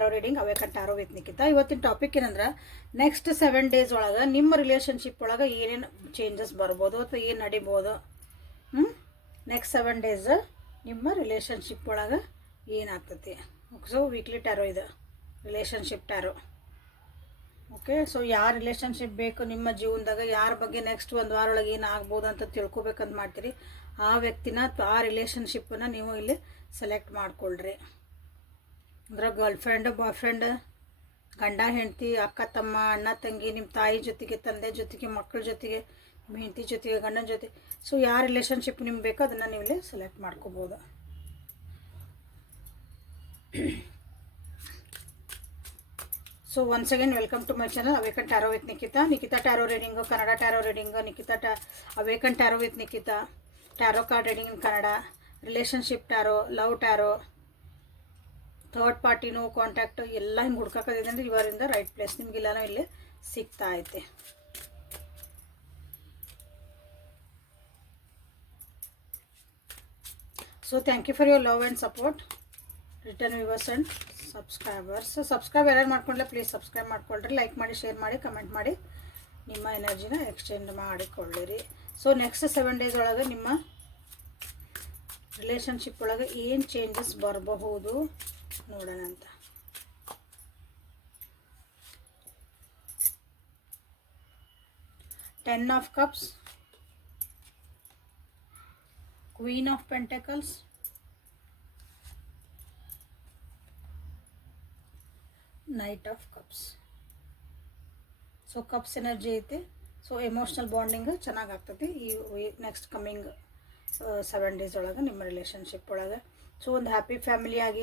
Tarot reading awaken tarot with Nikhita ಇವತ್ತಿನ topic ಏನಂದ್ರೆ next seven days ಒಳಗೆ ನಿಮ್ಮ ರಿಲೇಷನ್ಶಿಪ್ ಒಳಗೆ ಏನೇನು ಚೇಂಜಸ್ ಬರ್ಬೋದು ಅಥವಾ ಏನು ನಡಿಬೋದು? ಹ್ಞೂ ನೆಕ್ಸ್ಟ್ ಸೆವೆನ್ ಡೇಸ್ ನಿಮ್ಮ ರಿಲೇಷನ್ಶಿಪ್ ಒಳಗೆ ಏನಾಗ್ತೈತಿ? ಸೊ ವೀಕ್ಲಿ ಟ್ಯಾರೋ ಇದು. ರಿಲೇಷನ್ಶಿಪ್ ಟ್ಯಾರೋ ಓಕೆ ಸೊ ಯಾರ ರಿಲೇಷನ್ಶಿಪ್ ಬೇಕು, ನಿಮ್ಮ ಜೀವನದಾಗ ಯಾರ ಬಗ್ಗೆ ನೆಕ್ಸ್ಟ್ ಒಂದು ವಾರ ಒಳಗೆ ಏನು ಆಗ್ಬೋದು ಅಂತ ತಿಳ್ಕೊಬೇಕಂತ ಮಾಡ್ತೀರಿ, ಆ ವ್ಯಕ್ತಿನ ಅಥವಾ ಆ ರಿಲೇಷನ್ಶಿಪ್ಪನ್ನು ನೀವು ಇಲ್ಲಿ ಸೆಲೆಕ್ಟ್ ಮಾಡ್ಕೊಳ್ರಿ. ಅಂದ್ರೆ ಗರ್ಲ್ ಫ್ರೆಂಡ್ ಬಾಯ್ ಫ್ರೆಂಡ್ ಗಂಡ, ಹೆಂಡತಿ, ಅಕ್ಕ, ತಮ್ಮ, ಅಣ್ಣ, ತಂಗಿ ನಿಮ್ಮ ತಾಯಿ ಜೊತೆಗೆ, ತಂದೆ ಜೊತೆಗೆ, ಮಕ್ಕಳ ಜೊತೆಗೆ ನಿಮ್ಮ ಹೆಂಡತಿ ಜೊತೆಗೆ, ಗಂಡನ ಜೊತೆ. ಸೊ ಯಾವ ರಿಲೇಷನ್ಶಿಪ್ ನಿಮ್ಗೆ ಬೇಕೋ ಅದನ್ನು ನೀವು ಇಲ್ಲಿ ಸೆಲೆಕ್ಟ್ ಮಾಡ್ಕೋಬೋದು. So once again welcome to my channel awaken tarot with Nikhita Nikhita tarot reading Kannada tarot reading Nikhita ಟ್ಯಾ awaken tarot with Nikhita tarot card reading in Kannada relationship tarot love tarot third ಪಾರ್ಟಿನೂ contact ಎಲ್ಲ ಹಿಂಗೆ ಹುಡ್ಕಾಕದಿದೆ ಅಂದರೆ ಇವರಿಂದ right place ನಿಮಗೆಲ್ಲನೂ ಇಲ್ಲಿ ಸಿಗ್ತಾ ಐತೆ. So thank you for your love and support return viewers and subscribers subscribe ಯಾರು ಮಾಡ್ಕೊಂಡ್ರೆ please subscribe ಮಾಡ್ಕೊಳ್ರಿ ಲೈಕ್ ಮಾಡಿ ಶೇರ್ ಮಾಡಿ ಕಮೆಂಟ್ ಮಾಡಿ. ನಿಮ್ಮ ಎನರ್ಜಿನ ಎಕ್ಸ್ಚೇಂಜ್ ಮಾಡಿಕೊಳ್ಳಿರಿ. ಸೊ ನೆಕ್ಸ್ಟ್ ಸೆವೆನ್ ಡೇಸ್ ಒಳಗೆ ನಿಮ್ಮ ರಿಲೇಷನ್ಶಿಪ್ ಒಳಗೆ ಏನು ಚೇಂಜಸ್ ಬರಬಹುದು? ನೋಡೋಣ ಅಂತ. Ten of cups queen of pentacles knight of cups so cups energy ಐತೆ. ಸೊ ಎಮೋಷ್ನಲ್ ಬಾಂಡಿಂಗ್ ಚೆನ್ನಾಗಿ ಆಗ್ತೈತಿ ಈ ನೆಕ್ಸ್ಟ್ ಕಮ್ಮಿಂಗ್ ಸೆವೆನ್ ಡೇಸ್ ಒಳಗೆ ನಿಮ್ಮ ರಿಲೇಷನ್ಶಿಪ್ ಒಳಗೆ. ಸೊ ಒಂದು ಹ್ಯಾಪಿ ಫ್ಯಾಮಿಲಿ ಆಗಿ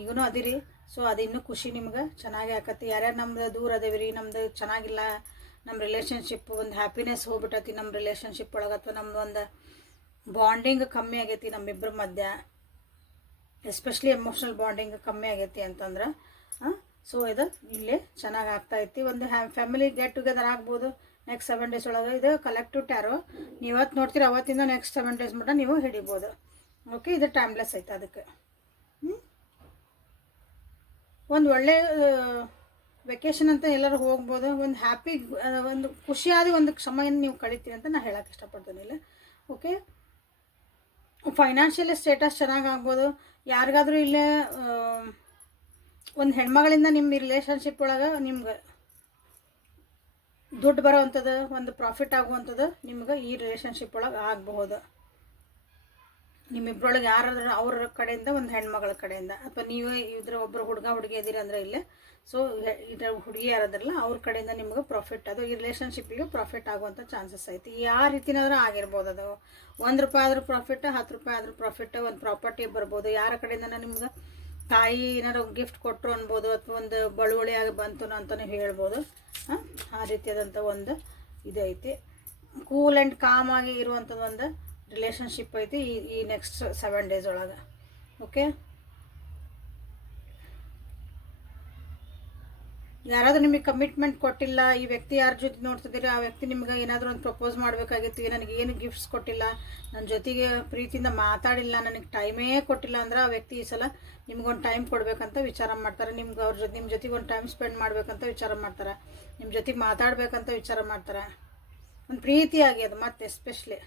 ಈಗೂ ಅದಿರಿ. ಸೊ ಅದು ಇನ್ನೂ ಖುಷಿ ನಿಮ್ಗೆ. ಚೆನ್ನಾಗಿ ಆಕತಿ. ಯಾರ್ಯಾರು ನಮ್ದು ದೂರ ಅದೇವಿ ರೀ ನಮ್ದು ಚೆನ್ನಾಗಿಲ್ಲ ನಮ್ಮ ರಿಲೇಷನ್ಶಿಪ್ ಒಂದು ಹ್ಯಾಪಿನೆಸ್ ಹೋಗ್ಬಿಟ್ಟತಿ ನಮ್ಮ ರಿಲೇಷನ್ಶಿಪ್ ಒಳಗೆ ಅಥವಾ ನಮ್ದು ಒಂದು ಬಾಂಡಿಂಗ್ ಕಮ್ಮಿ ಆಗೈತಿ ನಮ್ಮಿಬ್ಬರ ಮಧ್ಯ. ಎಸ್ಪೆಷಲಿ ಎಮೋಷ್ನಲ್ ಬಾಂಡಿಂಗ್ ಕಮ್ಮಿ ಆಗೈತಿ ಅಂತಂದ್ರೆ ಸೊ ಇದು ಇಲ್ಲೇ ಚೆನ್ನಾಗಿ ಆಗ್ತಾಯಿತ್ತು ಒಂದು ಹ್ಯಾ ಫ್ಯಾಮಿಲಿ ಗೆಟ್ ಟುಗೆದರ್ ಆಗ್ಬೋದು. ನೆಕ್ಸ್ಟ್ ಸೆವೆನ್ ಡೇಸ್ ಒಳಗೆ ಇದು ಕಲೆಕ್ಟಿವ್ ಟ್ಯಾರೋ ನೀವು ಇವತ್ತು ನೋಡ್ತೀರಿ, ಅವತ್ತಿಂದ ನೆಕ್ಸ್ಟ್ ಸೆವೆನ್ ಡೇಸ್ ಮಟ್ಟ ನೀವು ಹಿಡಿಬೋದು. ಓಕೆ ಇದು ಟೈಮ್ಲೆಸ್ ಐತೆ ಅದಕ್ಕೆ. ಒಂದು ಒಳ್ಳೆ ವೆಕೇಶನ್ ಅಂತ ಎಲ್ಲರೂ ಹೋಗ್ಬೋದು. ಒಂದು ಹ್ಯಾಪಿ ಒಂದು ಖುಷಿಯಾದ ಒಂದು ಸಮಯ ನೀವು ಕಳಿತೀರಿ ಅಂತ ನಾನು ಹೇಳಕ್ಕೆ ಇಷ್ಟಪಡ್ತೀನಿ ಇಲ್ಲ. ಓಕೆ ಫೈನಾನ್ಷಿಯಲಿ ಸ್ಟೇಟಸ್ ಚೆನ್ನಾಗಿ ಆಗ್ಬೋದು ಯಾರಿಗಾದ್ರೂ ಇಲ್ಲೇ ಒಂದು ಹೆಣ್ಮಗಳಿಂದ ನಿಮ್ಮ ರಿಲೇಷನ್ಶಿಪ್ ಒಳಗೆ ನಿಮ್ಗೆ ದುಡ್ಡು ಬರೋವಂಥದ್ದು, ಒಂದು ಪ್ರಾಫಿಟ್ ಆಗುವಂಥದ್ದು ನಿಮ್ಗೆ ಈ ರಿಲೇಷನ್ಶಿಪ್ ಒಳಗೆ ಆಗಬಹುದು. ನಿಮ್ಮಿಬ್ಬರೊಳಗೆ ಯಾರಾದ್ರೂ ಅವ್ರ ಕಡೆಯಿಂದ ಒಂದು ಹೆಣ್ಮಗಳ ಕಡೆಯಿಂದ, ಅಥವಾ ನೀವೇ ಇದ್ರ ಒಬ್ಬರು ಹುಡುಗ ಹುಡುಗಿ ಇದೀರಿ ಅಂದರೆ ಇಲ್ಲೇ. ಸೊ ಇದ್ರ ಹುಡುಗಿ ಯಾರಾದ್ರಲ್ಲ ಅವ್ರ ಕಡೆಯಿಂದ ನಿಮ್ಗೆ ಪ್ರಾಫಿಟ್ ಅದು ಈ ರಿಲೇಷನ್ಶಿಪ್ಪಿಗೆ ಪ್ರಾಫಿಟ್ ಆಗುವಂಥ ಚಾನ್ಸಸ್ ಐತಿ. ಯಾವ ರೀತಿನಾದ್ರೂ ಆಗಿರ್ಬೋದು ಅದು. ಒಂದು ರೂಪಾಯಿ ಆದರೂ ಪ್ರಾಫಿಟ್ ಹತ್ತು ರೂಪಾಯಿ ಆದರೂ ಪ್ರಾಫಿಟ್ ಒಂದು ಪ್ರಾಪರ್ಟಿ ಬರ್ಬೋದು. ಯಾರ ಕಡೆಯಿಂದ ನಿಮ್ಗೆ ತಾಯಿ ಏನಾರು ಗಿಫ್ಟ್ ಕೊಟ್ಟರು ಅನ್ಬೋದು, ಅಥವಾ ಒಂದು ಬಳುವಳಿಯಾಗಿ ಬಂತು ಅಂತಲೇ ಹೇಳ್ಬೋದು. ಆ ರೀತಿಯಾದಂಥ ಒಂದು ಇದೈತಿ ಕೂಲ್ ಆ್ಯಂಡ್ ಕಾಮ್ ಆಗಿ ಇರುವಂಥದ್ದು ಒಂದು ರಿಲೇಷನ್ಶಿಪ್ ಐತಿ ಈ ಈ ನೆಕ್ಸ್ಟ್ ಸೆವೆನ್ ಡೇಸ್ ಒಳಗೆ. ಓಕೆ ಯಾರಾದರೂ ನಿಮಗೆ ಕಮಿಟ್ಮೆಂಟ್ ಕೊಟ್ಟಿಲ್ಲ, ಈ ವ್ಯಕ್ತಿ ಯಾರ ಜೊತೆ ನೋಡ್ತಿದ್ದೀರಿ, ಆ ವ್ಯಕ್ತಿ ನಿಮ್ಗೆ ಏನಾದರೂ ಒಂದು ಪ್ರಪೋಸ್ ಮಾಡಬೇಕಾಗಿತ್ತು ನನಗೆ ಏನು ಗಿಫ್ಟ್ಸ್ ಕೊಟ್ಟಿಲ್ಲ, ನನ್ನ ಜೊತೆಗೆ ಪ್ರೀತಿಯಿಂದ ಮಾತಾಡಿಲ್ಲ, ನನಗೆ ಟೈಮೇ ಕೊಟ್ಟಿಲ್ಲ ಅಂದ್ರೆ ಆ ವ್ಯಕ್ತಿ ಈ ಸಲ ನಿಮ್ಗೊಂದು ಟೈಮ್ ಕೊಡಬೇಕಂತ ವಿಚಾರ ಮಾಡ್ತಾರೆ. ನಿಮ್ಗೆ ಅವ್ರ ಜೊತೆ ನಿಮ್ಮ ಜೊತೆಗೆ ಒಂದು ಟೈಮ್ ಸ್ಪೆಂಡ್ ಮಾಡಬೇಕಂತ ವಿಚಾರ ಮಾಡ್ತಾರೆ. ನಿಮ್ಮ ಜೊತೆಗೆ ಮಾತಾಡಬೇಕಂತ ವಿಚಾರ ಮಾಡ್ತಾರೆ. ಒಂದು ಪ್ರೀತಿಯಾಗಿ ಅದು ಮತ್ತೆ ಎಸ್ಪೆಷಲಿ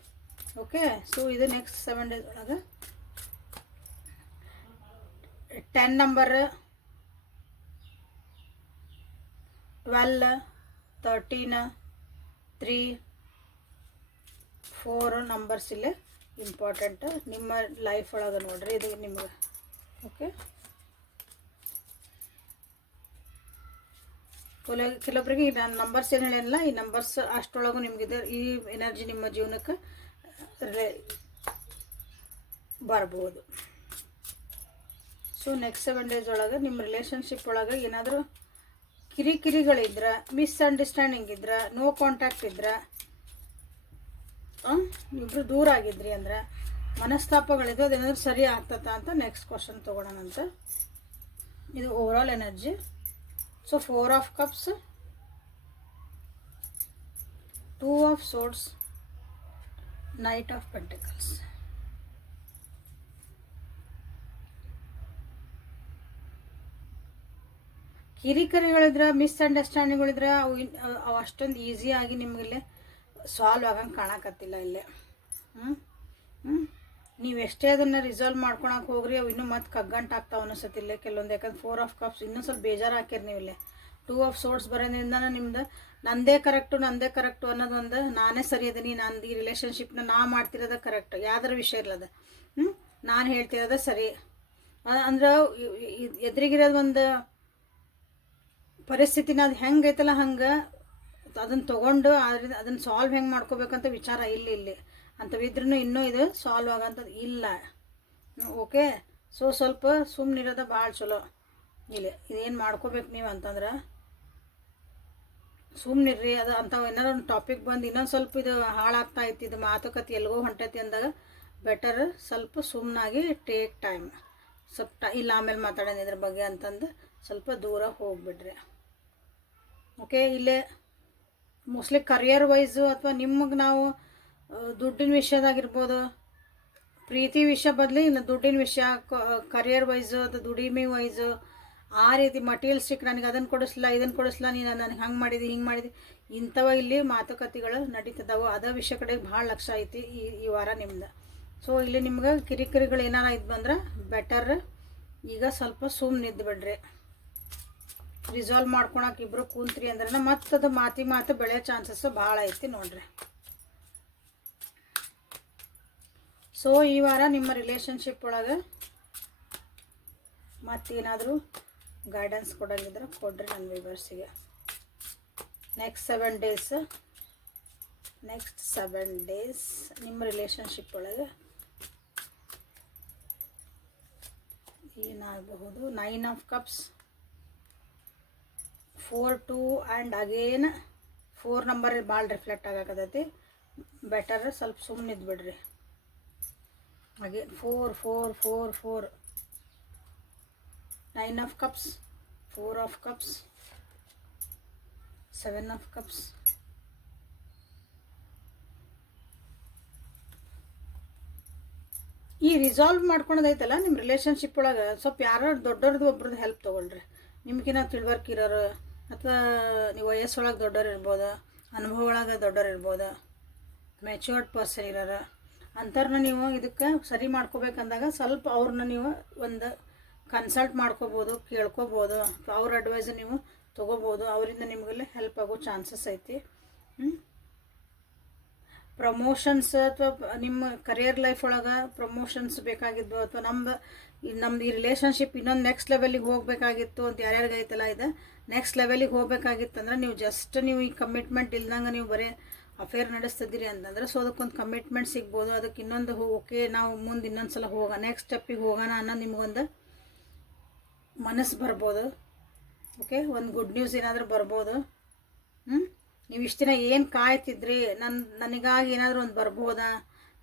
ಓಕೆ ಸೊ ಇದು ನೆಕ್ಸ್ಟ್ ಸೆವೆನ್ ಡೇಸ್ ಒಳಗೆ. Ten number twelve thirteen three four numbers ಇಲ್ಲೇ ಇಂಪಾರ್ಟೆಂಟ್ ನಿಮ್ಮ ಲೈಫ್ ಒಳಗೆ ನೋಡ್ರಿ, ಇದು ನಿಮ್ಗೆ. ಓಕೆ ಕೆಲ ಕೆಲವೊಬ್ಬರಿಗೆ ನಾನು ನಂಬರ್ಸ್ ಏನು ಹೇಳಿಲ್ಲ ಈ ನಂಬರ್ಸ್ ಅಷ್ಟರೊಳಗೂ ನಿಮಗಿದೆ ಈ ಎನರ್ಜಿ ನಿಮ್ಮ ಜೀವನಕ್ಕೆ ಬರ್ಬೋದು. ಸೊ ನೆಕ್ಸ್ಟ್ ಸೆವೆನ್ ಡೇಸ್ ಒಳಗೆ ನಿಮ್ಮ ರಿಲೇಷನ್ಶಿಪ್ ಒಳಗೆ ಏನಾದರೂ ಕಿರಿಕಿರಿಗಳಿದ್ರೆ ಮಿಸ್ಅಂಡರ್ಸ್ಟ್ಯಾಂಡಿಂಗ್ ಇದ್ರೆ ನೋ ಕಾಂಟ್ಯಾಕ್ಟ್ ಇದ್ರೆ ಇಬ್ಬರು ದೂರ ಆಗಿದ್ರಿ ಅಂದ್ರೆ ಮನಸ್ತಾಪಗಳಿದ್ದು ಅದೇನಾದ್ರೂ ಸರಿ ಆಗ್ತದ ಅಂತ ನೆಕ್ಸ್ಟ್ ಕ್ವಶನ್ ತೊಗೊಳೋಣಂತ ಇದು overall energy so four of cups two of swords knight of pentacles ಕಿರಿಕಿರಿಗಳಿದ್ರೆ ಮಿಸ್ಅಂಡರ್ಸ್ಟ್ಯಾಂಡಿಂಗ್ಗಳಿದ್ರೆ ಅವು ಅವು ಅಷ್ಟೊಂದು ಈಸಿಯಾಗಿ ಇಲ್ಲಿ ಸಾಲ್ವ್ ಆಗಂಗೆ ಕಾಣಕತ್ತಿಲ್ಲ ಇಲ್ಲೇ. ಹ್ಞೂ ಹ್ಞೂ ನೀವು ಎಷ್ಟೇ ಅದನ್ನು ರಿಸಾಲ್ವ್ ಮಾಡ್ಕೊಳಕ್ಕೆ ಹೋಗ್ರಿ, ಅವು ಇನ್ನೂ ಮತ್ತೆ ಕಗ್ಗಂಟಾಗ್ತಾವ ಅನ್ನಿಸತ್ತಿಲ್ಲ ಕೆಲವೊಂದು ಯಾಕಂದ್ರೆ ಫೋರ್ ಆಫ್ ಕಪ್ಸ್ ಇನ್ನೂ ಸ್ವಲ್ಪ ಬೇಜಾರು ಹಾಕಿರಿ ನೀವು ಇಲ್ಲೇ ಟೂ ಆಫ್ ಸೋರ್ಸ್ ಬರೋದ್ರಿಂದ ನಿಮ್ದು ನಂದೇ ಕರೆಕ್ಟು ನಂದೇ ಕರೆಕ್ಟು ಅನ್ನೋದೊಂದು ನಾನೇ ಸರಿ ಅದೀನಿ, ನಂದು ಈ ರಿಲೇಷನ್ಶಿಪ್ನ ನಾ ಮಾಡ್ತಿರೋದ ಕರೆಕ್ಟ್ ಯಾವ್ದಾರ ವಿಷಯ ಇಲ್ಲ ಹ್ಞೂ ನಾನು ಹೇಳ್ತಿರೋದ ಸರಿ. ಅಂದ್ರೆ ಎದುರಿಗಿರೋದು ಒಂದು ಪರಿಸ್ಥಿತಿನ ಅದು ಹೆಂಗೆ ಐತಲ್ಲ ಹಂಗೆ ಅದನ್ನು ತೊಗೊಂಡು ಅದರಿಂದ ಅದನ್ನು ಸಾಲ್ವ್ ಹೆಂಗೆ ಮಾಡ್ಕೋಬೇಕಂತ ವಿಚಾರ ಇಲ್ಲಿ ಇಲ್ಲಿ. ಅಂಥವಿದ್ರೂ ಇನ್ನೂ ಇದು ಸಾಲ್ವ್ ಆಗೋಂಥದ್ದು ಇಲ್ಲ. ಓಕೆ ಸೊ ಸ್ವಲ್ಪ ಸುಮ್ಮನಿರೋದ ಭಾಳ ಚಲೋ. ಇಲ್ಲಿ, ಇದೇನು ಮಾಡ್ಕೋಬೇಕು ನೀವು ಅಂತಂದ್ರೆ ಸುಮ್ಮನಿರ್ರಿ ಅದು ಅಂಥವು ಏನಾರು ಒಂದು ಟಾಪಿಕ್ ಬಂದು ಇನ್ನೊಂದು ಸ್ವಲ್ಪ ಇದು ಹಾಳಾಗ್ತಾ ಐತಿ ಇದು ಮಾತುಕತೆ ಎಲ್ಲಿಗೋ ಹೊಂಟೈತಿ ಅಂದಾಗ ಬೆಟರ್ ಸ್ವಲ್ಪ ಸುಮ್ಮನಾಗಿ ಟೇಕ್ ಟೈಮ್ ಸ್ವಲ್ಪ ಟ, ಇಲ್ಲ ಆಮೇಲೆ ಮಾತಾಡೋಣ ಇದ್ರ ಬಗ್ಗೆ ಅಂತಂದು ಸ್ವಲ್ಪ ದೂರ ಹೋಗ್ಬಿಡ್ರಿ. ಓಕೆ ಇಲ್ಲೇ ಮೋಸ್ಟ್ಲಿ ಕರಿಯರ್ ವೈಸು ಅಥವಾ ನಿಮಗೆ ನಾವು ದುಡ್ಡಿನ ವಿಷಯದಾಗಿರ್ಬೋದು, ಪ್ರೀತಿ ವಿಷಯ ಬದಲಿ ಇನ್ನು ದುಡ್ಡಿನ ವಿಷಯ ಕರಿಯರ್ ವೈಸು ಅಥವಾ ದುಡಿಮೆ ವೈಸು ಆ ರೀತಿ ಮಟೀರಿಯಲ್ಸ್ಟಿಕ್ ನನಗೆ ಅದನ್ನು ಕೊಡಿಸ್ಲ ಇದನ್ನು ಕೊಡಿಸ್ಲ, ನೀನು ನನಗೆ ಹಂಗೆ ಮಾಡಿದಿ, ಹಿಂಗೆ ಮಾಡಿದಿ. ಇಂಥವ ಇಲ್ಲಿ ಮಾತುಕತೆಗಳು ನಡೀತದವು ಅದ ವಿಷಯ ಕಡೆಗೆ ಭಾಳ ಲಕ್ಷ ಐತಿ ಈ ಈ ವಾರ ನಿಮ್ದು. ಸೊ ಇಲ್ಲಿ ನಿಮ್ಗೆ ಕಿರಿಕಿರಿಗಳು ಏನಾರ ಇದ್ದು ಬಂದ್ರೆ ಬೆಟರ್ ಈಗ ಸ್ವಲ್ಪ ಸುಮ್ಮನೆ ಇದ್ದು ಬಿಡ್ರಿ. ರಿಸಾಲ್ವ್ ಮಾಡ್ಕೊಳಕ್ಕೆ ಇಬ್ಬರು ಕೂತ್ರಿ ಅಂದ್ರೆ ಮತ್ತೆ ಅದು ಮಾತಿ ಮಾತು ಬೆಳೆಯೋ ಚಾನ್ಸಸ್ ಭಾಳ ಐತಿ ನೋಡ್ರಿ. ಸೊ ಈ ವಾರ ನಿಮ್ಮ ರಿಲೇಷನ್ಶಿಪ್ ಒಳಗೆ ಮತ್ತೇನಾದರೂ ಗೈಡೆನ್ಸ್ ಕೊಡೋಂಗಿದ್ರೆ ಕೊಡ್ರಿ ನನ್ನ ವಿವರ್ಸಿಗೆ next seven days next seven days ನಿಮ್ಮ ರಿಲೇಷನ್ಶಿಪ್ ಒಳಗೆ ಏನಾಗಬಹುದು? Nine of cups four two and again four number ಭಾಳ ರಿಫ್ಲೆಕ್ಟ್ ಆಗಕತ್ತೈತಿ. ಬೆಟರ್ ಸ್ವಲ್ಪ ಸುಮ್ಮನೆ ಇದ್ಬಿಡ್ರಿ again four four four four nine of cups four of cups seven of cups ಈ resolve ಮಾಡ್ಕೊಳೋದೈತಲ್ಲ ನಿಮ್ಮ ರಿಲೇಷನ್ಶಿಪ್ ಒಳಗೆ, ಸ್ವಲ್ಪ ಯಾರು ದೊಡ್ಡವ್ರದ್ದು ಒಬ್ರದ್ದು ಹೆಲ್ಪ್ ತೊಗೊಳ್ರಿ. ನಿಮ್ಗಿನ್ನ ತಿಳ್ವರ್ಕ್ ಇರೋರು ಅಥವಾ ನೀವು ವಯಸ್ಸೊಳಗೆ ದೊಡ್ಡವ್ರು ಇರ್ಬೋದು, ಅನುಭವ ಒಳಗೆ ದೊಡ್ಡವ್ರು ಇರ್ಬೋದು ಮೆಚ್ಯೂರ್ಡ್ ಪರ್ಸನ್ ಇರೋರು, ಅಂಥವ್ರನ್ನ ನೀವು ಇದಕ್ಕೆ ಸರಿ ಮಾಡ್ಕೋಬೇಕಂದಾಗ ಸ್ವಲ್ಪ ಅವ್ರನ್ನ ನೀವು ಒಂದು ಕನ್ಸಲ್ಟ್ ಮಾಡ್ಕೋಬೋದು, ಕೇಳ್ಕೊಬೋದು, ಅವ್ರ ಅಡ್ವೈಸ್ ನೀವು ತೊಗೋಬೋದು, ಅವರಿಂದ ನಿಮಗೆಲ್ಲ ಹೆಲ್ಪ್ ಆಗೋ ಚಾನ್ಸಸ್ ಐತಿ. ಪ್ರಮೋಷನ್ಸ್ ಅಥವಾ ನಿಮ್ಮ ಕರಿಯರ್ ಲೈಫ್ ಒಳಗೆ ಪ್ರಮೋಷನ್ಸ್ ಬೇಕಾಗಿದ್ದು ಅಥವಾ ನಮ್ದು ನಮ್ದು ಈ ರಿಲೇಷನ್ಶಿಪ್ ಇನ್ನೊಂದು ನೆಕ್ಸ್ಟ್ ಲೆವೆಲಿಗೆ ಹೋಗಬೇಕಾಗಿತ್ತು ಅಂತ ಯಾರ್ಯಾರಿಗೆ ಐತಲ್ಲ ಇದು? ನೆಕ್ಸ್ಟ್ ಲೆವೆಲಿಗೆ ಹೋಗಬೇಕಾಗಿತ್ತಂದ್ರೆ ನೀವು ಜಸ್ಟ್ ನೀವು ಈ ಕಮಿಟ್ಮೆಂಟ್ ಇಲ್ದಂಗೆ ನೀವು ಬರೀ ಅಫೇರ್ ನಡೆಸ್ತಿದ್ದೀರಿ ಅಂತಂದ್ರೆ ಸೊ ಅದಕ್ಕೊಂದು ಕಮಿಟ್ಮೆಂಟ್ ಸಿಗ್ಬೋದು, ಅದಕ್ಕೆ ಇನ್ನೊಂದು ಓಕೆ ನಾವು ಮುಂದೆ ಇನ್ನೊಂದು ಸಲ ಹೋಗೋಣ ನೆಕ್ಸ್ಟ್ ಸ್ಟೆಪ್ಪಿಗೆ ಹೋಗೋಣ ಅನ್ನೋ ನಿಮ್ಗೊಂದು ಮನಸ್ಸು ಬರ್ಬೋದು. ಓಕೆ ಒಂದು ಗುಡ್ ನ್ಯೂಸ್ ಏನಾದರೂ ಬರ್ಬೋದು. ಹ್ಞೂ ನೀವು ಇಷ್ಟು ದಿನ ಏನು ಕಾಯ್ತಿದ್ರಿ? ನನ್ನ ನನಗಾಗಿ ಏನಾದರೂ ಒಂದು ಬರ್ಬೋದಾ?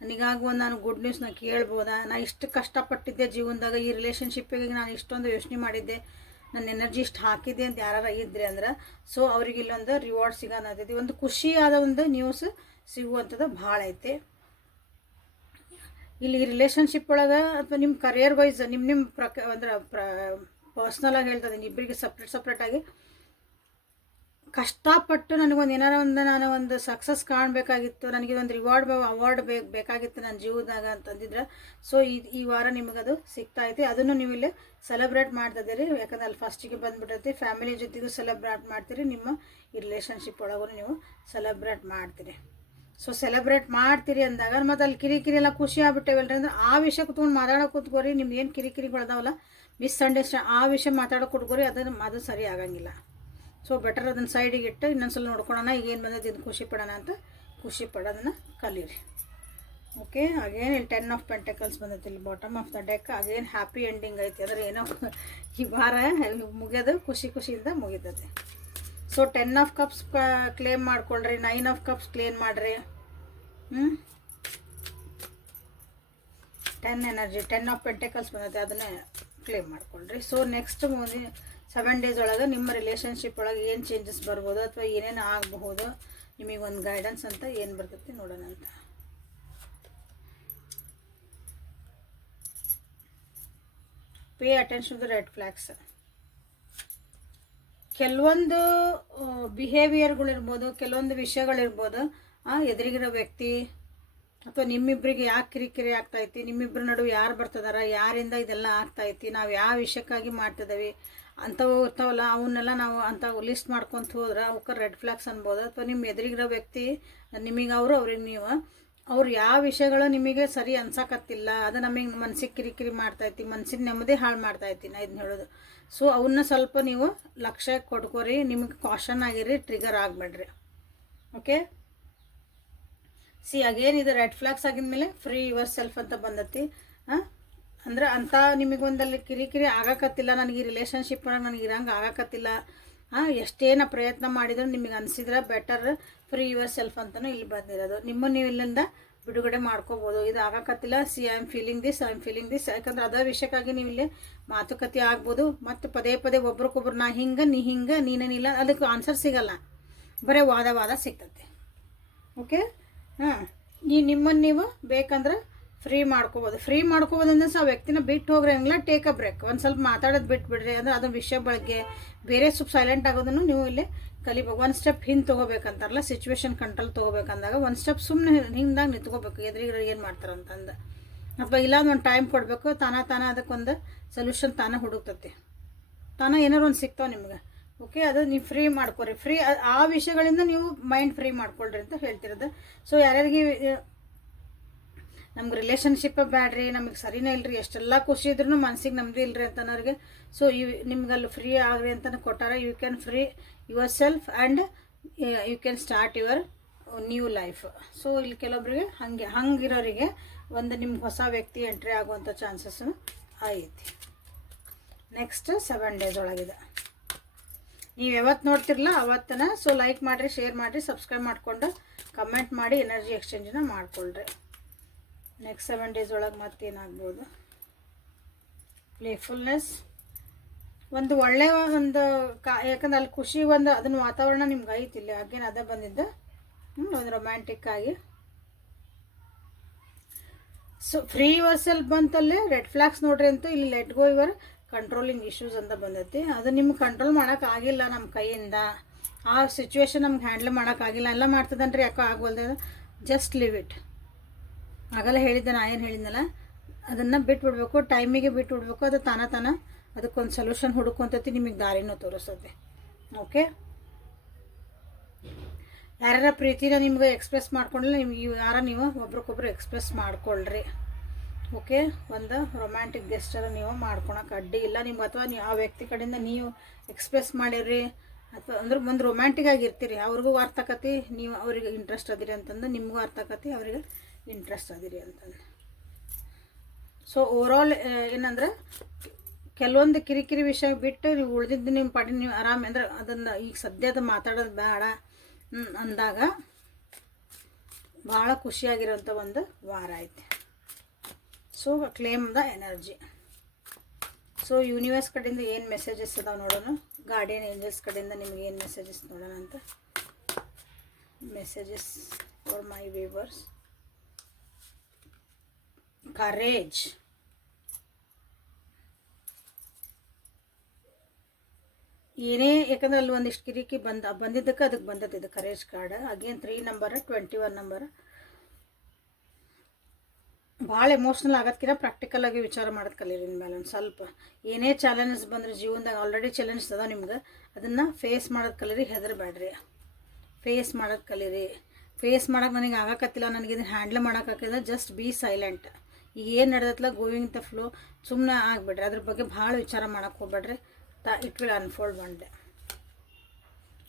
ನನಗಾಗಿ ಒಂದು ನಾನು ಗುಡ್ ನ್ಯೂಸ್ನ ಕೇಳ್ಬೋದಾ? ನಾನು ಇಷ್ಟು ಕಷ್ಟಪಟ್ಟಿದ್ದೆ ಜೀವನದಾಗ, ಈ ರಿಲೇಷನ್ಶಿಪ್ಪಿಗೆ ನಾನು ಇಷ್ಟೊಂದು ಯೋಚನೆ ಮಾಡಿದ್ದೆ. ನನ್ನ ಎನರ್ಜಿ ಇಷ್ಟು ಹಾಕಿದ್ದೆ ಅಂತ ಯಾರು ಇದ್ರಿ ಅಂದ್ರೆ ಸೊ ಅವ್ರಿಗೆ ಇಲ್ಲೊಂದು ರಿವಾರ್ಡ್ ಸಿಗೋದೈತಿ ಒಂದು ಖುಷಿಯಾದ ಒಂದು ನ್ಯೂಸ್ ಸಿಗುವಂಥದ್ದು ಭಾಳ ಐತೆ. ಇಲ್ಲಿ ರಿಲೇಷನ್ಶಿಪ್ ಒಳಗೆ ಅಥವಾ ನಿಮ್ಮ ಕರಿಯರ್ ವೈಸ್ ನಿಮ್ಮ ನಿಮ್ಮ ಪ್ರಕ, ಅಂದ್ರೆ ಪ್ರ ಪರ್ಸ್ನಲಾಗಿ ಹೇಳ್ತಾ ಇದ್ದೀನಿ ಇಬ್ಬರಿಗೆ ಸಪ್ರೇಟ್ ಸಪ್ರೇಟಾಗಿ ಕಷ್ಟಪಟ್ಟು ನನಗೊಂದು ಏನಾರ ಒಂದು ನಾನು ಒಂದು ಸಕ್ಸಸ್ ಕಾಣಬೇಕಾಗಿತ್ತು, ನನಗೆ ಒಂದು ರಿವಾರ್ಡ್ ಅವಾರ್ಡ್ ಬೇಕು, ಬೇಕಾಗಿತ್ತು ನನ್ನ ಜೀವನದಾಗ ಅಂತಂದಿದ್ರೆ ಸೊ ಈ ಈ ವಾರ ನಿಮಗದು ಸಿಗ್ತಾ ಐತಿ. ಅದನ್ನು ನೀವು ಇಲ್ಲಿ ಸೆಲೆಬ್ರೇಟ್ ಮಾಡ್ತಾ ಇದ್ದೀರಿ. ಯಾಕಂದ್ರೆ ಅಲ್ಲಿ ಫಸ್ಟಿಗೆ ಬಂದ್ಬಿಟ್ಟೈತಿ ಫ್ಯಾಮಿಲಿ ಜೊತೆಗೂ ಸೆಲೆಬ್ರೇಟ್ ಮಾಡ್ತೀರಿ. ನಿಮ್ಮ ಈ ರಿಲೇಷನ್ಶಿಪ್ ಒಳಗೂ ನೀವು ಸೆಲೆಬ್ರೇಟ್ ಮಾಡ್ತೀರಿ. ಸೊ ಸೆಲೆಬ್ರೇಟ್ ಮಾಡ್ತೀರಿ ಅಂದಾಗ, ಮತ್ತು ಅಲ್ಲಿ ಕಿರಿಕಿರಿ ಎಲ್ಲ ಖುಷಿ ಆಗ್ಬಿಟ್ಟೇವಲ್ರಿ ಅಂದ್ರೆ ಆ ವಿಷಯ ಕುತ್ಕೊಂಡು ಮಾತಾಡೋಕೆ ಕೂತ್ಕೋರಿ, ನಿಮ್ಗೆ ಏನು ಕಿರಿಕಿರಿಗಳದಾವಲ್ಲ ಮಿಸ್ಅಂಡರ್ಸ್ಟ್ಯಾಂಡ್ ಆ ವಿಷಯ ಮಾತಾಡೋಕೆ ಕೊಟ್ಕೋರಿ ಅದನ್ನು ಅದು ಸರಿ ಆಗಂಗಿಲ್ಲ. ಸೊ ಬೆಟರ್ ಅದನ್ನು ಸೈಡಿಗೆ ಇಟ್ಟು ಇನ್ನೊಂದ್ಸಲ ನೋಡ್ಕೊಳೋಣ, ಈಗ ಏನು ಬಂದೈತೆ ಇದು ಖುಷಿ ಪಡೋಣ ಅಂತ ಖುಷಿ ಪಡೋದನ್ನು ಕಲೀರಿ. ಓಕೆ ಅಗೇನ್ ಇಲ್ಲಿ ಟೆನ್ ಆಫ್ ಪೆಂಟೆಕಲ್ಸ್ ಬಂದೈತಿ, ಇಲ್ಲಿ bottom of the deck again happy ending ಐತಿ. ಅಂದ್ರೆ ಏನೋ ಈ ವಾರ ಮುಗಿಯೋದು, ಖುಷಿ ಖುಷಿಯಿಂದ ಮುಗಿತೈತಿ. So ten of cups claim ಮಾಡ್ಕೊಳ್ರಿ ನೈನ್ ಆಫ್ ಕಪ್ಸ್ ಕ್ಲೇಮ್ ಮಾಡಿರಿ. ಹ್ಞೂ ten energy ten of pentacles ಬಂದೈತೆ, ಅದನ್ನೇ ಕ್ಲೇಮ್ ಮಾಡ್ಕೊಳ್ರಿ ಸೊ ನೆಕ್ಸ್ಟ್ ಮುಂದಿನ ಸೆವೆನ್ ಡೇಸ್ ಒಳಗೆ ನಿಮ್ಮ ರಿಲೇಷನ್ಶಿಪ್ ಒಳಗೆ ಏನು ಚೇಂಜಸ್ ಬರ್ಬೋದು ಅಥವಾ ಏನೇನು ಆಗಬಹುದು? ನಿಮಗೆ ಒಂದು ಗೈಡೆನ್ಸ್ ಅಂತ ಏನು ಬರ್ತೈತಿ ನೋಡೋಣ ಅಂತ. Pay attention to the red flags ಕೆಲವೊಂದು ಬಿಹೇವಿಯರ್ಗಳಿರ್ಬೋದು ಕೆಲವೊಂದು ವಿಷಯಗಳಿರ್ಬೋದು ಎದುರಿಗಿರೋ ವ್ಯಕ್ತಿ ಅಥವಾ ನಿಮ್ಮಿಬ್ಬರಿಗೆ ಯಾಕೆ ಕಿರಿಕಿರಿ ಆಗ್ತೈತಿ ನಿಮ್ಮಿಬ್ಬರ ನಡುವೆ ಯಾರು ಬರ್ತದಾರ, ಯಾರಿಂದ ಇದೆಲ್ಲ ಆಗ್ತೈತಿ ನಾವು ಯಾವ ವಿಷಯಕ್ಕಾಗಿ ಮಾಡ್ತಿದ್ದೀವಿ ಅಂಥವು ಇರ್ತಾವಲ್ಲ ಅವನ್ನೆಲ್ಲ ನಾವು ಅಂಥವು ಲಿಸ್ಟ್ ಮಾಡ್ಕೊತ ಹೋದ್ರೆ ಅವಕ್ಕೆ ರೆಡ್ ಫ್ಲಾಗ್ಸ್ ಅನ್ಬೋದು. ಅಥವಾ ನಿಮ್ಮ ಎದುರಿಗಿರೋ ವ್ಯಕ್ತಿ, ನಿಮಗೆ ಅವರು, ಅವ್ರಿಗೆ ನೀವು, ಅವ್ರು ಯಾವ ವಿಷಯಗಳು ನಿಮಗೆ ಸರಿ ಅನ್ಸಕತ್ತಿಲ್ಲ, ಅದು ನಮಗೆ ಮನ್ಸಿಗೆ ಕಿರಿಕಿರಿ ಮಾಡ್ತೈತಿ ಮನ್ಸಿಗೆ ನೆಮ್ಮದಿ ಹಾಳು ಮಾಡ್ತೈತಿ ನಾ ಇದನ್ನ ಹೇಳೋದು. ಸೊ ಅವನ್ನ ಸ್ವಲ್ಪ ನೀವು ಲಕ್ಷ್ಯ ಕೊಟ್ಕೋರಿ, ನಿಮಗೆ ಕಾಷನ್ ಆಗಿರಿ ಟ್ರಿಗರ್ ಆಗಬೇಡ್ರಿ. ಓಕೆ ಸಿ ಅಗೇನ್ ಇದು ರೆಡ್ ಫ್ಲಾಗ್ಸ್ ಆಗಿದ್ಮೇಲೆ ಫ್ರೀ ಯುವರ್ ಸೆಲ್ಫ್ ಅಂತ ಬಂದತಿ. ಹಾಂ? ಅಂದ್ರೆ ಅಂಥ ನಿಮಗೊಂದಲ್ಲಿ ಕಿರಿಕಿರಿ ಆಗಕತ್ತಿಲ್ಲ, ನನಗೆ ಈ ರಿಲೇಷನ್ಶಿಪ್ ನನಗೆ ಇರಂಗೆ ಆಗಕತ್ತಿಲ್ಲ. ಹಾಂ? ಎಷ್ಟೇನ ಪ್ರಯತ್ನ ಮಾಡಿದ್ರು ನಿಮಗೆ ಅನಿಸಿದ್ರೆ ಬೆಟರ್ ಫ್ರೀ ಯುವರ್ ಸೆಲ್ಫ್ ಅಂತಲೂ ಇಲ್ಲಿ ಬಂದಿರೋದು. ನಿಮ್ಮ ನೀವು ಇಲ್ಲಿಂದ ಬಿಡುಗಡೆ ಮಾಡ್ಕೋಬೋದು. ಇದು ಆಗಕತ್ತಿಲ್ಲ. See I am feeling this I am feeling this ಯಾಕಂದ್ರೆ ಅದೇ ವಿಷಯಕ್ಕಾಗಿ ನೀವು ಇಲ್ಲಿ ಮಾತುಕತೆ ಆಗ್ಬೋದು. ಮತ್ತು ಪದೇ ಪದೇ ಒಬ್ರಿಗೊಬ್ರು ನಾ ಹಿಂಗೆ, ನೀ ಹಿಂಗೆ, ನೀನೇನಿಲ್ಲ, ಅದಕ್ಕೆ ಆನ್ಸರ್ ಸಿಗಲ್ಲ. ಬರೀ ವಾದ ವಾದ ಸಿಗ್ತತೆ. ಓಕೆ ಹಾಂ. ಈ ನಿಮ್ಮನ್ನು ನೀವು ಬೇಕಂದ್ರೆ ಫ್ರೀ ಮಾಡ್ಕೋಬೋದು. ಫ್ರೀ ಮಾಡ್ಕೋಬೋದು ಅಂದ್ರೆ ಆ ವ್ಯಕ್ತಿನ ಬಿಟ್ಟು ಹೋಗ್ರಿ ಹಂಗಿಲ್ಲ ಟೇಕ್ ಅ ಬ್ರೇಕ್ ಒಂದು ಸ್ವಲ್ಪ ಮಾತಾಡೋದು ಬಿಟ್ಬಿಡ್ರಿ. ಅಂದ್ರೆ ಅದನ್ನ ವಿಷಯ ಬಳಕೆ ಬೇರೆ ಸ್ವಲ್ಪ ಸೈಲೆಂಟ್ ಆಗೋದನ್ನು ನೀವು ಇಲ್ಲಿ ಕಲಿಬೇಕು. ಒಂದು ಸ್ಟೆಪ್ ಹಿಂದೆ ತೊಗೋಬೇಕಂತಾರಲ್ಲ ಸಿಚುವೇಶನ್ ಕಂಟ್ರೋಲ್ ತೊಗೋಬೇಕಂದಾಗ ಒಂದು ಸ್ಟೆಪ್ ಸುಮ್ಮನೆ ಹಿಂದಾಗ ನಿಂತ್ಕೋಬೇಕು. ಎದುರಿಗೆ ಏನು ಮಾಡ್ತಾರಂತಂದು ಅಥವಾ ಇಲ್ಲ ಒಂದು ಟೈಮ್ ಕೊಡಬೇಕು. ತಾನ ತಾನೇ ಅದಕ್ಕೊಂದು ಸೊಲ್ಯೂಷನ್ ತಾನೇ ಹುಡುಕ್ತತಿ. ತಾನೇ ಏನಾರು ಒಂದು ಸಿಗ್ತಾವೆ ನಿಮ್ಗೆ. ಓಕೆ ಅದು ನೀವು ಫ್ರೀ ಮಾಡ್ಕೊರಿ. ಫ್ರೀ ಆ ವಿಷಯಗಳಿಂದ ನೀವು ಮೈಂಡ್ ಫ್ರೀ ಮಾಡ್ಕೊಳ್ರಿ ಅಂತ ಹೇಳ್ತಿರೋದು. ಸೊ ಯಾರ್ಯಾರಿಗೆ ನಮ್ಗೆ ರಿಲೇಷನ್ಶಿಪ್ ಬ್ಯಾಡ್ರಿ, ನಮಗೆ ಸರಿನೇ ಇಲ್ರಿ, ಎಷ್ಟೆಲ್ಲ ಖುಷಿ ಇದ್ರೂ ಮನ್ಸಿಗೆ ನಮ್ದು ಇಲ್ರಿ ಅಂತನವ್ರಿಗೆ ಸೊ ಇವ್ ನಿಮ್ಗೆ ಅಲ್ಲಿ ಫ್ರೀ ಆಗ್ರಿ ಅಂತ ಕೊಟ್ಟಾರ. You can free yourself and you can start your new life so ಇಲ್ಲಿ ಕೆಲವೊಬ್ರಿಗೆ ಹಾಗೆ, ಹಂಗಿರೋರಿಗೆ ಒಂದು ನಿಮ್ಗೆ ಹೊಸ ವ್ಯಕ್ತಿ ಎಂಟ್ರಿ ಆಗುವಂಥ ಚಾನ್ಸಸ್ಸು ಐತಿ ನೆಕ್ಸ್ಟ್ ಸೆವೆನ್ ಡೇಸ್ ಒಳಗಿದೆ. ನೀವು ಯಾವತ್ತು ನೋಡ್ತಿರಲ್ಲ ಅವತ್ತನ ಸೊ ಲೈಕ್ ಮಾಡಿರಿ ಶೇರ್ ಮಾಡಿರಿ ಸಬ್ಸ್ಕ್ರೈಬ್ ಮಾಡಿಕೊಂಡು ಕಮೆಂಟ್ ಮಾಡಿ ಎನರ್ಜಿ ಎಕ್ಸ್ಚೇಂಜನ್ನ ಮಾಡಿಕೊಳ್ರಿ. ನೆಕ್ಸ್ಟ್ ಸೆವೆನ್ ಡೇಸ್ ಒಳಗೆ ಮತ್ತೇನಾಗ್ಬೋದು? ಪ್ಲೇಫುಲ್ನೆಸ್ ಒಂದು ಒಳ್ಳೆಯ ಒಂದು ಕಾ, ಯಾಕಂದ್ರೆ ಅಲ್ಲಿ ಖುಷಿ ಒಂದು ಅದನ್ನ ವಾತಾವರಣ ನಿಮ್ಗೆ ಐತಿ ಇಲ್ಲಿ. ಹಾಗೇನು ಅದೇ ಬಂದಿದ್ದು. ಹ್ಞೂ ಒಂದು ರೊಮ್ಯಾಂಟಿಕ್ ಆಗಿ. ಸೊ ಫ್ರೀ ಯುವರ್ ಬಂತಲ್ಲೇ ರೆಡ್ ಫ್ಲಾಗ್ಸ್ ನೋಡ್ರಿ ಅಂತೂ ಇಲ್ಲಿ ಲೆಟ್ ಗೋ ಇವರ್ ಕಂಟ್ರೋಲಿಂಗ್ ಇಶ್ಯೂಸ್ ಅಂತ ಬಂದೈತಿ. ಅದು ನಿಮ್ಗೆ ಕಂಟ್ರೋಲ್ ಮಾಡೋಕ್ಕಾಗಿಲ್ಲ ನಮ್ಮ ಕೈಯಿಂದ. ಆ ಸಿಚುವೇಶನ್ ನಮ್ಗೆ ಹ್ಯಾಂಡಲ್ ಮಾಡೋಕ್ಕಾಗಿಲ್ಲ ಎಲ್ಲ ಮಾಡ್ತದನ್ರಿ ಯಾಕೋ ಆಗೋಲ್ದೆ ಜಸ್ಟ್ ಲಿವ್ ಇಟ್ ಆಗಲ್ಲ ಹೇಳಿದ್ದೆ, ನಾ ಏನು ಹೇಳಿದ್ನಲ್ಲ? ಅದನ್ನು ಬಿಟ್ಬಿಡ್ಬೇಕು ಟೈಮಿಗೆ ಬಿಟ್ಬಿಡ್ಬೇಕು, ಅದು ತಾನ ತಾನ ಅದಕ್ಕೊಂದು ಸೊಲ್ಯೂಷನ್ ಹುಡುಕುವಂತತಿ ನಿಮಗೆ ದಾರಿನೂ ತೋರಿಸುತ್ತೆ ಓಕೆ ಯಾರ್ಯಾರ ಪ್ರೀತಿನ ನಿಮ್ಗೆ ಎಕ್ಸ್ಪ್ರೆಸ್ ಮಾಡ್ಕೊಂಡ್ರೆ ನಿಮ್ಗೆ ಯಾರ ನೀವು ಒಬ್ರಿಗೊಬ್ರು ಎಕ್ಸ್ಪ್ರೆಸ್ ಮಾಡ್ಕೊಳ್ರಿ. ಓಕೆ ಒಂದು ರೊಮ್ಯಾಂಟಿಕ್ ಗೆಸ್ಟರ ನೀವು ಮಾಡ್ಕೊಳಕ್ಕೆ ಅಡ್ಡಿ ಇಲ್ಲ. ನಿಮ್ಗೆ ಅಥವಾ ನೀವು ಆ ವ್ಯಕ್ತಿ ಕಡೆಯಿಂದ ನೀವು ಎಕ್ಸ್ಪ್ರೆಸ್ ಮಾಡಿರಿ ಅಥವಾ ಅಂದ್ರೆ ಒಂದು ರೊಮ್ಯಾಂಟಿಕ್ ಆಗಿರ್ತೀರಿ ಅವ್ರಿಗೂ ಅರ್ಥ ಆಕತಿ ನೀವು ಅವ್ರಿಗೆ ಇಂಟ್ರೆಸ್ಟ್ ಅದಿರಿ ಅಂತಂದು, ನಿಮಗೂ ಅರ್ಥ ಆಕತಿ ಅವ್ರಿಗೆ ಇಂಟ್ರೆಸ್ಟ್ ಅದಿರಿ ಅಂತಂದು. ಸೊ ಓವರಾಲ್ ಏನಂದ್ರೆ ಕೆಲವೊಂದು ಕಿರಿಕಿರಿ ವಿಷಯ ಬಿಟ್ಟು ನೀವು ಉಳಿದಿದ್ದು ನಿಮ್ಮ ಪಾಡಿ ನೀವು ಆರಾಮ ಅಂದ್ರೆ ಅದನ್ನು ಈಗ ಸದ್ಯದ ಮಾತಾಡೋದು ಬೇಡ. ಅಂದಾಗ ಭಾಳ ಖುಷಿಯಾಗಿರೋಂಥ ಒಂದು ವಾರ ಐತೆ. So claim the energy so universe ಕಡೆಯಿಂದ ಏನು ಮೆಸೇಜಸ್ ಅದಾವೆ ನೋಡೋಣ. ಗಾರ್ಡಿಯನ್ ಏಂಜಲ್ಸ್ ಕಡೆಯಿಂದ ನಿಮ್ಗೆ ಏನು ಮೆಸೇಜಸ್ ನೋಡೋಣ ಅಂತ. Messages for my viewers courage ಏನೇ ಯಾಕಂದ್ರೆ ಅಲ್ಲಿ ಒಂದಿಷ್ಟು ಕಿರಿಕಿ ಬಂದ ಬಂದಿದ್ದಕ್ಕೆ ಅದಕ್ಕೆ ಬಂದದ್ದು ಇದು courage card again three number twenty one number ಭಾಳ ಎಮೋಷ್ನಲ್ ಆಗೋದ್ಕಿಂತ ಪ್ರಾಕ್ಟಿಕಲ್ ಆಗಿ ವಿಚಾರ ಮಾಡೋದು ಕಲೀರಿ ಮೇಲೆ ಒಂದು ಸ್ವಲ್ಪ. ಏನೇ ಚಾಲೆಂಜಸ್ ಬಂದ್ರೆ ಜೀವನದಾಗ ಆಲ್ರೆಡಿ ಚಾಲೆಂಜ್ ಅದ ನಿಮ್ಗೆ. ಅದನ್ನು ಫೇಸ್ ಮಾಡೋದು ಕಲೀರಿ, ಹೆದರಬೇಡ್ರಿ. ಫೇಸ್ ಮಾಡೋದು ಕಲೀರಿ. ಫೇಸ್ ಮಾಡೋಕೆ ನನಗೆ ಆಗಕತ್ತಿಲ್ಲ, ನನಗೆ ಇದನ್ನು ಹ್ಯಾಂಡಲ್ ಮಾಡೋಕ್ಕಾಗಿಲ್ಲ ಜಸ್ಟ್ ಬಿ ಸೈಲೆಂಟ್ ಈಗ ಏನು ನಡೆದತ್ತಲ್ಲ ಗೋವಿಂಗ್ ದ ಫ್ಲೋ ಸುಮ್ಮನೆ ಆಗಿಬಿಡ್ರಿ. ಅದ್ರ ಬಗ್ಗೆ ಭಾಳ ವಿಚಾರ ಮಾಡೋಕೆ ಹೋಗ್ಬೇಡ್ರಿ. It will unfold one day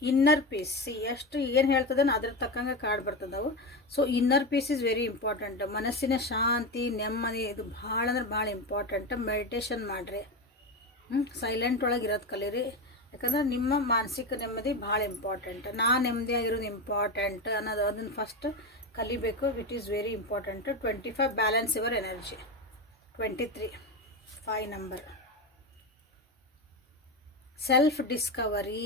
inner peace ಎಷ್ಟು ಏನು ಹೇಳ್ತದನ ಅದ್ರ ತಕ್ಕಂಗೆ card ಬರ್ತದವು so inner peace is very important ಮನಸ್ಸಿನ ಶಾಂತಿ, ನೆಮ್ಮದಿ, ಇದು ಭಾಳ ಅಂದ್ರೆ ಭಾಳ ಇಂಪಾರ್ಟೆಂಟ್ ಮೆಡಿಟೇಷನ್ ಮಾಡಿರಿ. ಸೈಲೆಂಟ್ ಒಳಗೆ ಇರೋದು ಕಲೀರಿ. ಯಾಕಂದ್ರೆ ನಿಮ್ಮ ಮಾನಸಿಕ ನೆಮ್ಮದಿ ಭಾಳ ಇಂಪಾರ್ಟೆಂಟ್ ನಾ ನೆಮ್ಮದಿಯಾಗಿರೋದು ಇಂಪಾರ್ಟೆಂಟ್ ಅನ್ನೋದು ಅದನ್ನು ಫಸ್ಟ್ ಕಲಿಬೇಕು. With is very important twenty five balance your energy twenty three five number self discovery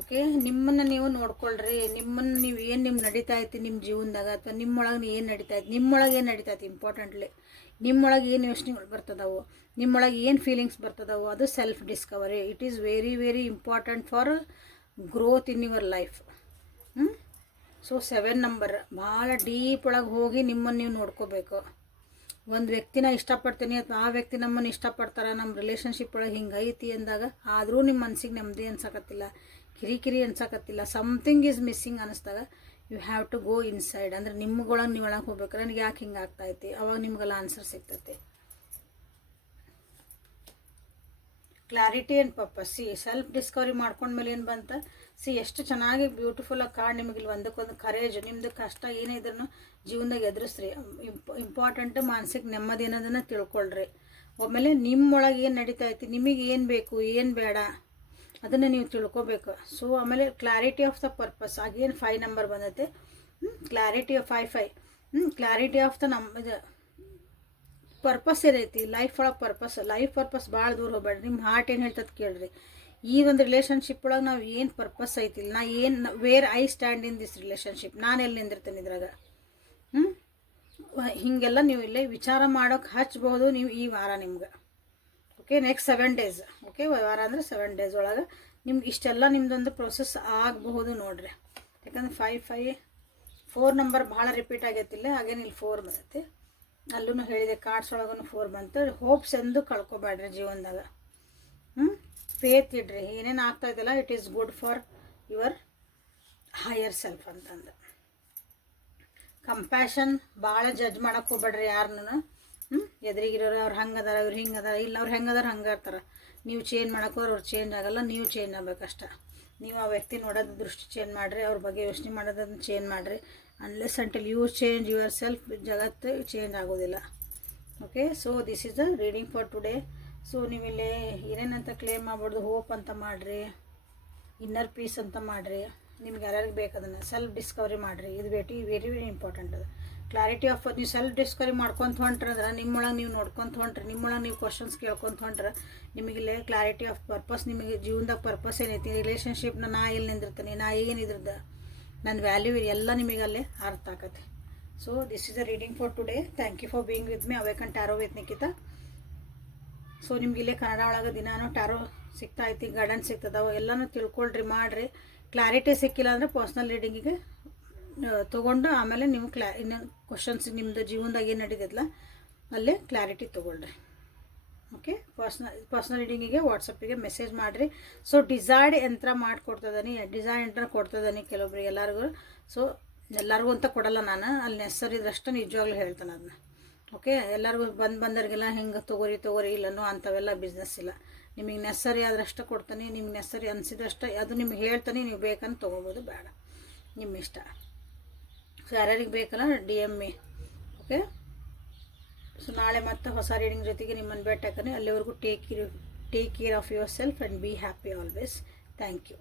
okay ನಿಮ್ಮನ್ನು ನೀವು ನೋಡ್ಕೊಳ್ರಿ. ನಿಮ್ಮನ್ನು ನೀವು ಏನು ನಿಮ್ಮ ನಡೀತಾ ಐತಿ ನಿಮ್ಮ ಜೀವನದಾಗ ಅಥವಾ ನಿಮ್ಮೊಳಗೆ ಏನು ನಡೀತಾ ಐತಿ? ನಿಮ್ಮೊಳಗೆ ಏನು ನಡೀತಾ ಐತಿ ಇಂಪಾರ್ಟೆಂಟ್ಲಿ ನಿಮ್ಮೊಳಗೆ ಏನು ಯೋಚನೆಗಳು ಬರ್ತದವು? ನಿಮ್ಮೊಳಗೆ ಏನು ಫೀಲಿಂಗ್ಸ್ ಬರ್ತದವು? ಅದು self discovery it is very very important for growth in your life so seven number ಭಾಳ ಡೀಪ್ ಒಳಗೆ ಹೋಗಿ ನಿಮ್ಮನ್ನು ನೀವು ನೋಡ್ಕೋಬೇಕು. ಒಂದು ವ್ಯಕ್ತಿನ ಇಷ್ಟಪಡ್ತೀನಿ ಅಥವಾ ಆ ವ್ಯಕ್ತಿ ನಮ್ಮನ್ನು ಇಷ್ಟಪಡ್ತಾರೆ ನಮ್ಮ ರಿಲೇಷನ್ಶಿಪ್ ಒಳಗೆ ಹಿಂಗೆ ಐತಿ ಅಂದಾಗ ಆದರೂ ನಿಮ್ಮ ಮನಸ್ಸಿಗೆ ನೆಮ್ಮದಿ ಅನ್ಸಕತ್ತಿಲ್ಲ, ಕಿರಿಕಿರಿ ಅನ್ಸಕತ್ತಿಲ್ಲ something is missing ಅನ್ನಿಸ್ದಾಗ you have to go inside ಅಂದರೆ ನಿಮ್ಗೊಳಗೆ ನೀವು ಒಳಗೆ ಹೋಗ್ಬೇಕು ನನಗೆ ಯಾಕೆ ಹಿಂಗೆ ಆಗ್ತಾೈತಿ ಅವಾಗ ನಿಮ್ಗೆಲ್ಲ ಆನ್ಸರ್ ಸಿಗ್ತೈತಿ. Clarity and purpose see self discovery ಮಾಡ್ಕೊಂಡ್ಮೇಲೆ ಏನು ಬಂತ? ಸಿ ಎಷ್ಟು ಚೆನ್ನಾಗಿ ಬ್ಯೂಟಿಫುಲ್ ಆಗಿ ಕಾರ್ಡ್ ನಿಮಗೆ ಇಲ್ಲಿ ಒಂದಕ್ಕೊಂದು ಕರೇಜ್ ನಿಮ್ಮದು ಕಷ್ಟ ಏನೇ ಇದ್ರೂ ಜೀವನದಾಗ ಎದುರಿಸ್ರಿ. ಇಂಪ್ ಇಂಪಾರ್ಟೆಂಟ್ ಮಾನಸಿಕ ನೆಮ್ಮದಿ ಅನ್ನೋದನ್ನು ತಿಳ್ಕೊಳ್ರಿ. ಆಮೇಲೆ ನಿಮ್ಮೊಳಗೆ ಏನು ನಡೀತಾ ಐತಿ, ನಿಮಗೆ ಏನು ಬೇಕು, ಏನು ಬೇಡ, ಅದನ್ನು ನೀವು ತಿಳ್ಕೊಬೇಕು. ಸೊ ಆಮೇಲೆ ಕ್ಲಾರಿಟಿ ಆಫ್ ದ ಪರ್ಪಸ್ ಆಗೇನು ಫೈ ನಂಬರ್ ಬಂದೈತೆ? Clarity of five five clarity of the ನಮ್ಮ ಇದು ಪರ್ಪಸ್ ಏನೈತಿ ಲೈಫ್ ಒಳಗೆ ಪರ್ಪಸ್ ಲೈಫ್ ಪರ್ಪಸ್ ಭಾಳ ದೂರ ಹೋಗ್ಬೇಡ್ರಿ. ನಿಮ್ಮ ಹಾರ್ಟ್ ಏನು ಹೇಳ್ತದೆ ಕೇಳ್ರಿ. ಈ ಒಂದು ರಿಲೇಷನ್ಶಿಪ್ ಒಳಗೆ ನಾವು ಏನು ಪರ್ಪಸ್ ಐತಿಲ್ಲ ನಾ ಏನು where I stand in this relationship ನಾನು ಎಲ್ಲಿ ನಿಂದಿರ್ತೇನೆ ಇದ್ರಾಗ? ಹ್ಞೂ ಹೀಗೆಲ್ಲ ನೀವು ಇಲ್ಲೇ ವಿಚಾರ ಮಾಡೋಕೆ ಹಚ್ಬೋದು ನೀವು ಈ ವಾರ ನಿಮ್ಗೆ. Okay next seven days okay ವಾರ ಅಂದರೆ ಸೆವೆನ್ ಡೇಸ್ ಒಳಗೆ ನಿಮ್ಗೆ ಇಷ್ಟೆಲ್ಲ ನಿಮ್ದೊಂದು ಪ್ರೊಸೆಸ್ ಆಗಬಹುದು ನೋಡ್ರಿ. ಯಾಕಂದ್ರೆ ಫೈವ್ ಫೈ ಫೋರ್ ನಂಬರ್ ಭಾಳ ರಿಪೀಟ್ ಆಗೈತಿಲ್ಲ ಹಾಗೇನಿಲ್ಲ ಫೋರ್ ಬರುತ್ತೆ. ಅಲ್ಲೂ ಹೇಳಿದೆ ಕಾರ್ಡ್ಸ್ ಒಳಗೂ ಫೋರ್ ಬಂತು. ಹೋಪ್ಸ್ ಎಂದು ಕಳ್ಕೊಬೇಡ್ರಿ ಜೀವನದಾಗ. ಹ್ಞೂ ಫೇತ್ ಇಡ್ರಿ. ಏನೇನು ಆಗ್ತಾ ಇದೆಯಲ್ಲ it is good for your higher self ಅಂತಂದು. ಕಂಪ್ಯಾಷನ್ ಭಾಳ ಜಡ್ಜ್ ಮಾಡಕ್ಕೆ ಹೋಗ್ಬೇಡ್ರಿ ಯಾರನ್ನೂ. ಹ್ಞೂ ಎದುರಿಗಿರೋರು ಅವ್ರು ಹಂಗೆ ಅದಾರ ಇವ್ರು ಹಿಂಗೆ ಇಲ್ಲ, ಅವ್ರು ಹೆಂಗೆ ಅದಾರ ಹಂಗೆ ಇರ್ತಾರೆ. ನೀವು ಚೇಂಜ್ ಮಾಡೋಕೆ ಅವ್ರು ಚೇಂಜ್ ಆಗೋಲ್ಲ, ನೀವು ಚೇಂಜ್ ಆಗ್ಬೇಕಷ್ಟ. ನೀವು ಆ ವ್ಯಕ್ತಿ ನೋಡೋದು ದೃಷ್ಟಿ ಚೇಂಜ್ ಮಾಡಿರಿ, ಅವ್ರ ಬಗ್ಗೆ ಯೋಚನೆ ಮಾಡೋದನ್ನು ಚೇಂಜ್ ಮಾಡಿರಿ. Unless until you change yourself ಜಗತ್ತು ಚೇಂಜ್ ಆಗೋದಿಲ್ಲ. Okay so this is the reading for today so ನೀವಿಲ್ಲಿ ಏನೇನಂತ ಕ್ಲೇಮ್ ಮಾಡ್ಬಾರ್ದು ಹೋಪ್ ಅಂತ ಮಾಡಿರಿ ಇನ್ನರ್ ಪೀಸ್ ಅಂತ ಮಾಡಿರಿ, ನಿಮ್ಗೆ ಯಾರ್ಯಾರಿಗೆ ಬೇಕದನ್ನು ಸೆಲ್ಫ್ ಡಿಸ್ಕವರಿ ಮಾಡಿರಿ. ಇದು ಭೇಟಿ ವೆರಿ ವೆರಿ ಇಂಪಾರ್ಟೆಂಟ್ ಅದು. ಕ್ಲಾರಿಟಿ ಆಫ್ ನೀವು ಸೆಲ್ಫ್ ಡಿಸ್ಕವರಿ ಮಾಡ್ಕೊತ ಹೊಂಟ್ರಂದ್ರೆ ನಿಮ್ಮೊಳಗೆ ನೀವು ನೋಡ್ಕೊತ ಹೊಂಟ್ರಿ, ನಿಮ್ಮೊಳಗೆ ನೀವು ಕ್ವಶನ್ಸ್ ಕೇಳ್ಕೊತ ಹೊಂಟ್ರೆ, ನಿಮಗಿಲ್ಲೇ ಕ್ಲಾರಿಟಿ ಆಫ್ ಪರ್ಪಸ್ ನಿಮಗೆ ಜೀವನದಾಗ ಪರ್ಪಸ್ ಏನೈತಿ ರಿಲೇಷನ್ಶಿಪ್ನ ನಾ ಎಲ್ಲಿ ನಿಂದಿರ್ತೀನಿ, ನಾ ಏನಿದ್ರದ್ದು ನನ್ನ ವ್ಯಾಲ್ಯೂ ಎಲ್ಲ ನಿಮಗಲ್ಲೇ ಅರ್ಥ ಆಗತ್ತೆ. So this is a reading for today thank you for being with me awaken tarot with Nikhita so ನಿಮ್ಗೆ ಇಲ್ಲೇ ಕನ್ನಡ ಒಳಗೆ ದಿನಾನು ಟ್ಯಾರೋ ಸಿಗ್ತಾ ಐತಿ ಗೈಡೆನ್ಸ್ ಸಿಗ್ತದವು, ಎಲ್ಲನೂ ತಿಳ್ಕೊಳ್ರಿ, ಮಾಡಿರಿ. ಕ್ಲಾರಿಟಿ ಸಿಕ್ಕಿಲ್ಲ ಅಂದರೆ ಪರ್ಸ್ನಲ್ ರೀಡಿಂಗಿಗೆ ತೊಗೊಂಡು ಆಮೇಲೆ ನೀವು ಕ್ಲಾ ಇನ್ನು ಕ್ವಶನ್ಸ್ ನಿಮ್ಮದು ಜೀವನದಾಗ ಏನು ನಡೀತೈತಲ್ಲ ಅಲ್ಲೇ ಕ್ಲಾರಿಟಿ ತೊಗೊಳ್ರಿ. ಓಕೆ ಪರ್ಸ್ನಲ್ ಪರ್ಸ್ನಲ್ ರೀಡಿಂಗಿಗೆ ವಾಟ್ಸಪ್ಪಿಗೆ ಮೆಸೇಜ್ ಮಾಡಿರಿ. ಸೊ ಡಿಸೈಡ್ ಯಂತ್ರ ಮಾಡಿಕೊಡ್ತದನಿ ಡಿಸೈನ್ ಯಂತ್ರ ಕೊಡ್ತದನಿ ಕೆಲವೊಬ್ರಿಗೆ ಎಲ್ಲರಿಗೂ. ಸೊ ಎಲ್ಲರಿಗೂ ಅಂತ ಕೊಡಲ್ಲ ನಾನು. ಅಲ್ಲಿ ನೆಸರಿ ಇದ್ರಷ್ಟು ನಿಜವಾಗ್ಲೂ ಹೇಳ್ತಾನೆ ಅದನ್ನ ಓಕೆ ಎಲ್ಲರಿಗೂ ಬಂದು ಬಂದವ್ರಿಗೆಲ್ಲ ಹಿಂಗೆ ತೊಗೋರಿ ತೊಗೋರಿ, ಇಲ್ಲನೋ ಅಂಥವೆಲ್ಲ ಬಿಸ್ನೆಸ್ ಇಲ್ಲ. ನಿಮಗೆ ನೆಸರಿ ಆದ್ರಷ್ಟು ಕೊಡ್ತಾನೆ, ನಿಮ್ಗೆ ನೆಸರಿ ಅನಿಸಿದಷ್ಟು ಅದು ನಿಮ್ಗೆ ಹೇಳ್ತಾನೆ, ನೀವು ಬೇಕಂತ ತೊಗೋಬೋದು, ಬೇಡ. ನಿಮ್ಮ ಇಷ್ಟ ಸೊ ಯಾರ್ಯಾರಿಗೆ ಬೇಕಲ್ಲ D M A okay so ನಾಳೆ ಮತ್ತೆ ಹೊಸ ರೀಡಿಂಗ್ ಜೊತೆಗೆ ನಿಮ್ಮನ್ನು ಭೇಟಿ ಅಲ್ಲಿವರೆಗೂ take take care of yourself and be happy always thank you